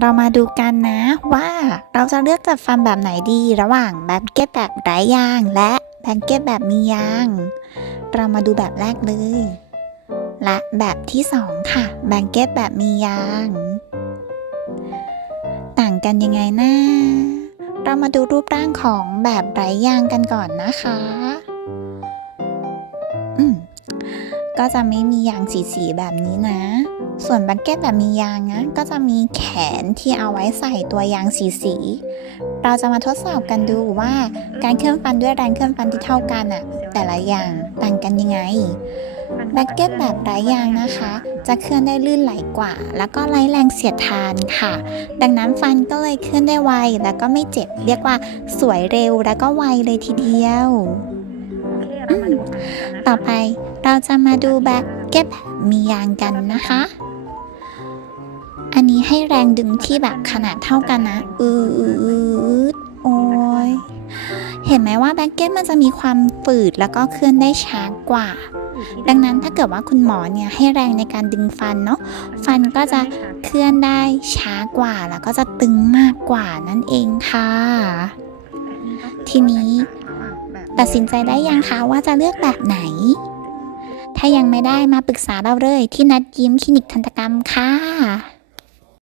เรามาดูกันนะว่าเราจะเลือกจัดฟันแบบไหนดีระหว่างแบงเก็ตแบบไร้ยาง และแบงเก็ตแบบมียาง เรามาดูแบบแรกเลย และแบบที่สองค่ะแบงเก็ตแบบมียาง ต่างกันยังไงนะเรามาดูรูปร่างของแบบไร้ยางกันก่อนนะคะ ก็จะไม่มียางสีๆแบบนี้นะ ส่วนบังเก็ตแบบมียางนะก็จะมีแขนที่เอาไว้ใส่ตัวยางสีสีๆเราจะมาทดสอบกันดูว่าการเคลื่อนฟันด้วยแรงเคลื่อนฟันที่เท่ากันอะแต่ละอย่างต่างกันยังไงแบ็กเก็ตแบบไร้ยางนะคะ จะเคลื่อนได้ลื่นไหลกว่า แล้วก็ไร้แรงเสียดทานค่ะ ดังนั้นฟันก็เลยเคลื่อนได้ไว แล้วก็ไม่เจ็บ เรียกว่าสวยเร็วแล้วก็ไวเลยทีเดียว ต่อไปเราจะมาดูแบ็กเก็ตแบบมียางกันนะคะ อันนี้ให้แรงดึงที่แบบขนาดเท่ากันนะ อืดโอ้ยเห็นไหมว่าแบ็กเก็ตมันจะมีความฝืดแล้วก็เคลื่อนได้ช้ากว่า ดังนั้นถ้าเกิดว่าคุณหมอเนี่ยให้แรงในการดึงฟันเนาะ ฟันก็จะเคลื่อนได้ช้ากว่าแล้วก็จะตึงมากกว่านั่นเองค่ะ ทีนี้ ตัดสินใจได้ยังคะว่าจะเลือกแบบไหน ถ้ายังไม่ได้มาปรึกษาเราเลยที่นัดยิ้มคลินิกทันตกรรมค่ะ